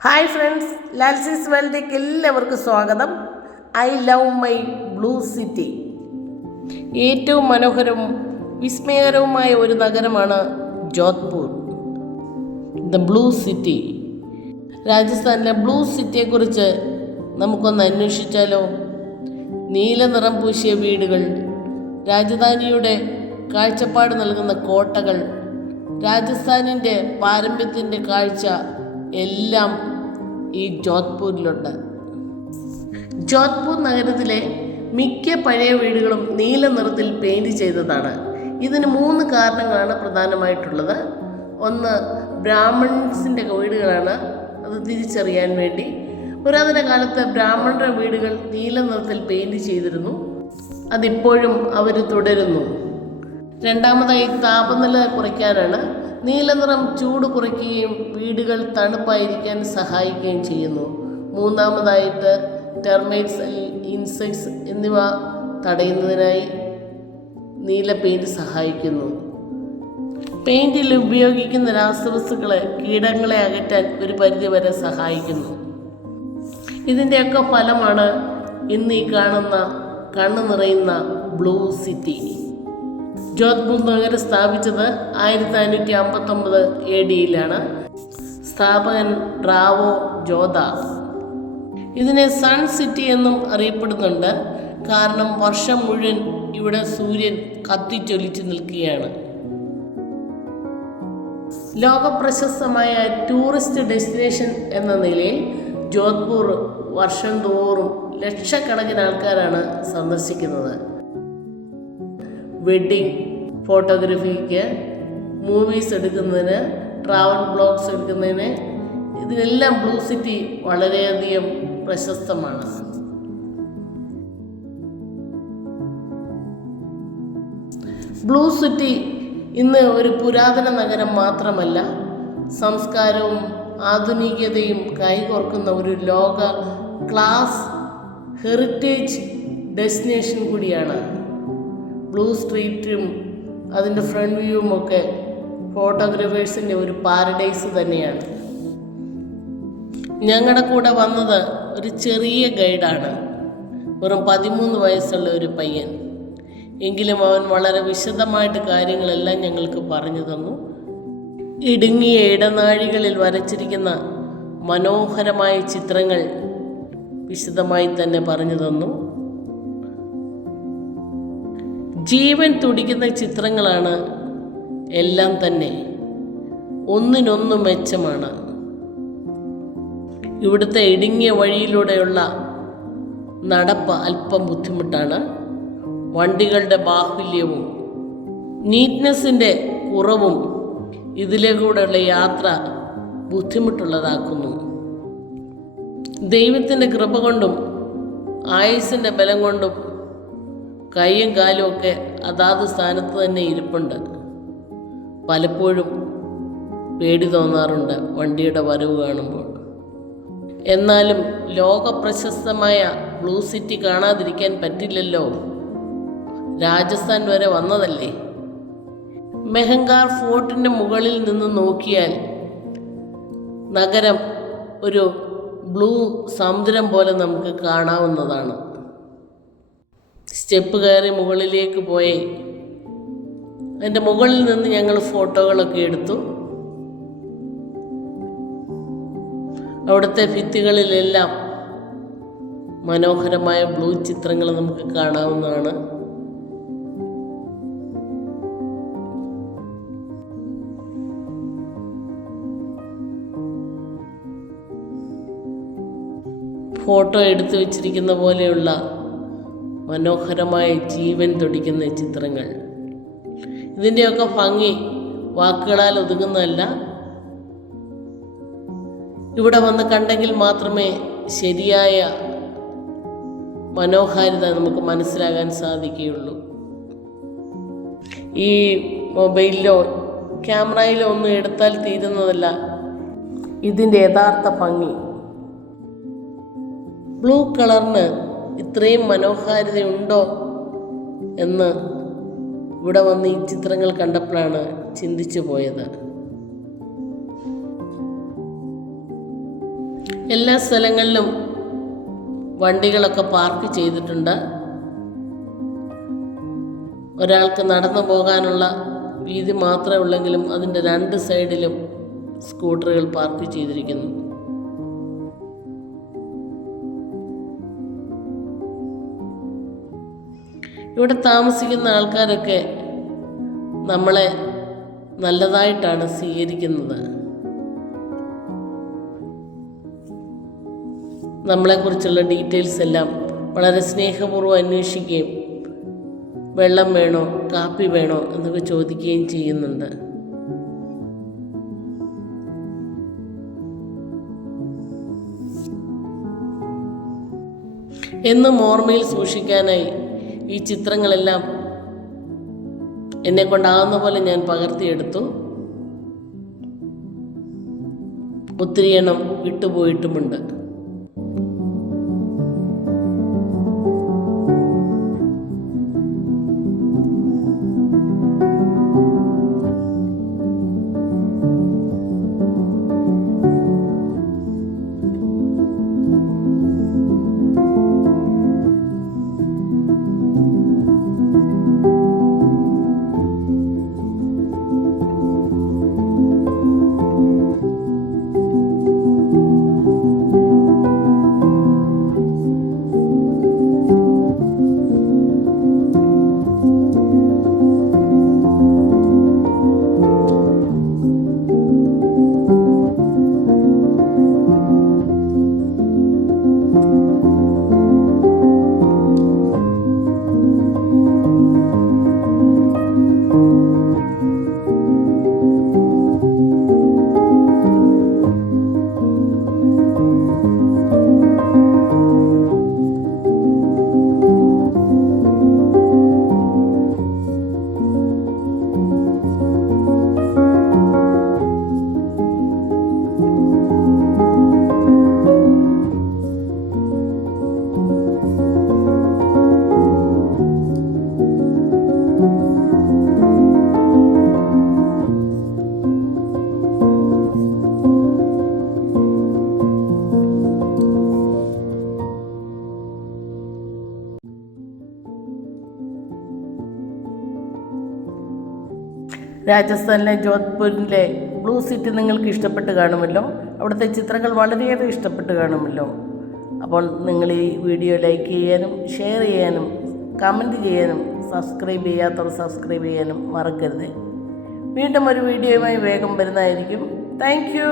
Hi friends, ലാൽസീസ് വേൾഡിലേക്ക് എല്ലാവർക്കും സ്വാഗതം. I love my blue city. ഏറ്റവും മനോഹരവും വിസ്മയകരവുമായ ഒരു നഗരമാണ് ജോധ്പൂർ, ദ ബ്ലൂ സിറ്റി. രാജസ്ഥാനിലെ ബ്ലൂ സിറ്റിയെക്കുറിച്ച് നമുക്കൊന്ന് അന്വേഷിച്ചാലോ? നീല നിറം പൂശിയ വീടുകൾ, രാജധാനിയുടെ കാഴ്ചപ്പാട് നൽകുന്ന കോട്ടകൾ, രാജസ്ഥാനിൻ്റെ പാരമ്പര്യത്തിൻ്റെ കാഴ്ച എല്ലാം ഈ ജോധ്പൂരിലുണ്ട്. ജോധ്പൂർ നഗരത്തിലെ മിക്ക പഴയ വീടുകളും നീല നിറത്തിൽ പെയിൻറ് ചെയ്തതാണ്. ഇതിന് 3 കാരണങ്ങളാണ് പ്രധാനമായിട്ടുള്ളത്. ഒന്ന്, ബ്രാഹ്മൺസിൻ്റെ വീടുകളാണ്. അത് തിരിച്ചറിയാൻ വേണ്ടി പുരാതന കാലത്ത് ബ്രാഹ്മണരുടെ വീടുകൾ നീല നിറത്തിൽ പെയിൻറ് ചെയ്തിരുന്നു. അതിപ്പോഴും അവർ തുടരുന്നു. രണ്ടാമതായി, താപനില കുറയ്ക്കാനാണ്. നീല നിറം ചൂട് കുറയ്ക്കുകയും വീടുകൾ തണുപ്പായിരിക്കാൻ സഹായിക്കുകയും ചെയ്യുന്നു. മൂന്നാമതായിട്ട്, ടെർമൈറ്റ്സ്, ഇൻസെക്ട്സ് എന്നിവ തടയുന്നതിനായി നീല പെയിൻറ് സഹായിക്കുന്നു. പെയിൻറ്റിൽ ഉപയോഗിക്കുന്ന രാസവസ്തുക്കളെ, കീടങ്ങളെ അകറ്റാൻ ഒരു പരിധിവരെ സഹായിക്കുന്നു. ഇതിൻ്റെയൊക്കെ ഫലമാണ് ഇന്ന് ഈ കാണുന്ന കണ്ണു നിറയുന്ന ബ്ലൂ സിറ്റി. ജോധ്പൂർ നഗരം സ്ഥാപിച്ചത് 1559 AD-യിലാണ്. സ്ഥാപകൻ റാവോ ജോധ. ഇതിനെ സൺ സിറ്റി എന്നും അറിയപ്പെടുന്നുണ്ട്. കാരണം വർഷം മുഴുവൻ ഇവിടെ സൂര്യൻ കത്തിച്ചൊലിച്ച് നിൽക്കുകയാണ്. ലോകപ്രശസ്തമായ ടൂറിസ്റ്റ് ഡെസ്റ്റിനേഷൻ എന്ന നിലയിൽ ജോധ്പൂർ വർഷം തോറും ലക്ഷക്കണക്കിന് ആൾക്കാരാണ് സന്ദർശിക്കുന്നത്. വെഡ്ഡിങ് ഫോട്ടോഗ്രാഫിക്ക്, മൂവീസ് എടുക്കുന്നതിന്, ട്രാവൽ ബ്ലോഗ്സ് എടുക്കുന്നതിന്, ഇതിനെല്ലാം ബ്ലൂ സിറ്റി വളരെയധികം പ്രശസ്തമാണ്. ബ്ലൂ സിറ്റി ഇന്ന് ഒരു പുരാതന നഗരം മാത്രമല്ല, സംസ്കാരവും ആധുനികതയും കൈകോർക്കുന്ന ഒരു ലോക ക്ലാസ് ഹെറിറ്റേജ് ഡെസ്റ്റിനേഷൻ കൂടിയാണ്. ബ്ലൂ സ്ട്രീറ്റും അതിൻ്റെ ഫ്രണ്ട് വ്യൂവും ഒക്കെ ഫോട്ടോഗ്രാഫേഴ്സിൻ്റെ ഒരു പാരഡൈസ് തന്നെയാണ്. ഞങ്ങളുടെ കൂടെ വന്നത് ഒരു ചെറിയ ഗൈഡാണ്, വെറും 13 വയസ്സുള്ള ഒരു പയ്യൻ. എങ്കിലും അവൻ വളരെ വിശദമായിട്ട് കാര്യങ്ങളെല്ലാം ഞങ്ങൾക്ക് പറഞ്ഞു തന്നു. ഇടുങ്ങിയ ഇടനാഴികളിൽ വരച്ചിരിക്കുന്ന മനോഹരമായ ചിത്രങ്ങൾ വിശദമായി തന്നെ പറഞ്ഞു തന്നു. ജീവൻ തുടിക്കുന്ന ചിത്രങ്ങളാണ് എല്ലാം തന്നെ, ഒന്നിനൊന്ന് മെച്ചമാണ്. ഇവിടുത്തെ ഇടുങ്ങിയ വഴിയിലൂടെയുള്ള നടപ്പ് അല്പം ബുദ്ധിമുട്ടാണ്. വണ്ടികളുടെ ബാഹുല്യവും നീറ്റ്നെസ്സിൻ്റെ കുറവും ഇതിലേക്കൂടെയുള്ള യാത്ര ബുദ്ധിമുട്ടുള്ളതാക്കുന്നു. ദൈവത്തിൻ്റെ കൃപ കൊണ്ടും ആയുസ്സിൻ്റെ ബലം കൊണ്ടും കൈയും കാലും ഒക്കെ അതാത് സ്ഥാനത്ത് തന്നെ ഇരിപ്പുണ്ട്. പലപ്പോഴും പേടി തോന്നാറുണ്ട് വണ്ടിയുടെ വരവ് കാണുമ്പോൾ. എന്നാലും ലോകപ്രശസ്തമായ ബ്ലൂ സിറ്റി കാണാതിരിക്കാൻ പറ്റില്ലല്ലോ. രാജസ്ഥാൻ വരെ വന്നതല്ലേ. മെഹങ്കാർ ഫോർട്ടിൻ്റെ മുകളിൽ നിന്ന് നോക്കിയാൽ നഗരം ഒരു ബ്ലൂ സമുദ്രം പോലെ നമുക്ക് കാണാവുന്നതാണ്. സ്റ്റെപ്പ് കയറി മുകളിലേക്ക് പോയി അതിൻ്റെ മുകളിൽ നിന്ന് ഞങ്ങൾ ഫോട്ടോകളൊക്കെ എടുത്തു. അവിടുത്തെ ഭിത്തികളിലെല്ലാം മനോഹരമായ ബ്ലൂ ചിത്രങ്ങൾ നമുക്ക് കാണാവുന്നതാണ്. ഫോട്ടോ എടുത്തു വച്ചിരിക്കുന്ന പോലെയുള്ള മനോഹരമായ ജീവൻ തുടിക്കുന്ന ചിത്രങ്ങൾ. ഇതിൻ്റെയൊക്കെ ഭംഗി വാക്കുകളാൽ ഒതുങ്ങുന്നതല്ല. ഇവിടെ വന്ന് കണ്ടെങ്കിൽ മാത്രമേ ശരിയായ മനോഹാരിത നമുക്ക് മനസ്സിലാകാൻ സാധിക്കുകയുള്ളൂ. ഈ മൊബൈലിലോ ക്യാമറയിലോ ഒന്നും എടുത്താൽ തീരുന്നതല്ല ഇതിൻ്റെ യഥാർത്ഥ ഭംഗി. ബ്ലൂ കളറിന് ഇത്രയും മനോഹാരിതയുണ്ടോ എന്ന് ഇവിടെ വന്ന് ഈ ചിത്രങ്ങൾ കണ്ടപ്പോഴാണ് ചിന്തിച്ചു പോയത്. എല്ലാ സ്ഥലങ്ങളിലും വണ്ടികളൊക്കെ പാർക്ക് ചെയ്തിട്ടുണ്ട്. ഒരാൾക്ക് നടന്നു പോകാനുള്ള വീതി മാത്രമേ ഉള്ളെങ്കിലും അതിൻ്റെ 2 സൈഡിലും സ്കൂട്ടറുകൾ പാർക്ക് ചെയ്തിരിക്കുന്നു. ഇവിടെ താമസിക്കുന്ന ആൾക്കാരൊക്കെ നമ്മളെ നല്ലതായിട്ടാണ് സ്വീകരിക്കുന്നത്. നമ്മളെക്കുറിച്ചുള്ള ഡീറ്റെയിൽസ് എല്ലാം വളരെ സ്നേഹപൂർവ്വം അന്വേഷിക്കുകയും വെള്ളം വേണോ കാപ്പി വേണോ എന്നൊക്കെ ചോദിക്കുകയും ചെയ്യുന്നുണ്ട്. എന്നും ഓർമ്മയിൽ സൂക്ഷിക്കാനായി ഈ ചിത്രങ്ങളെല്ലാം എന്നെക്കൊണ്ടാകുന്ന പോലെ ഞാൻ പകർത്തിയെടുത്തു. ഒത്തിരി എണ്ണം വിട്ടുപോയിട്ടുമുണ്ട്. രാജസ്ഥാനിലെ ജോധ്പൂരിലെ ബ്ലൂ സിറ്റി നിങ്ങൾക്ക് ഇഷ്ടപ്പെട്ട് കാണുമല്ലോ. അവിടുത്തെ ചിത്രങ്ങൾ വളരെയേറെ ഇഷ്ടപ്പെട്ട് കാണുമല്ലോ. അപ്പോൾ നിങ്ങൾ ഈ വീഡിയോ ലൈക്ക് ചെയ്യാനും ഷെയർ ചെയ്യാനും കമൻറ്റ് ചെയ്യാനും സബ്സ്ക്രൈബ് ചെയ്യാത്തവർ സബ്സ്ക്രൈബ് ചെയ്യാനും മറക്കരുത്. വീണ്ടും ഒരു വീഡിയോയുമായി വേഗം വരുന്നതായിരിക്കും. Thank you.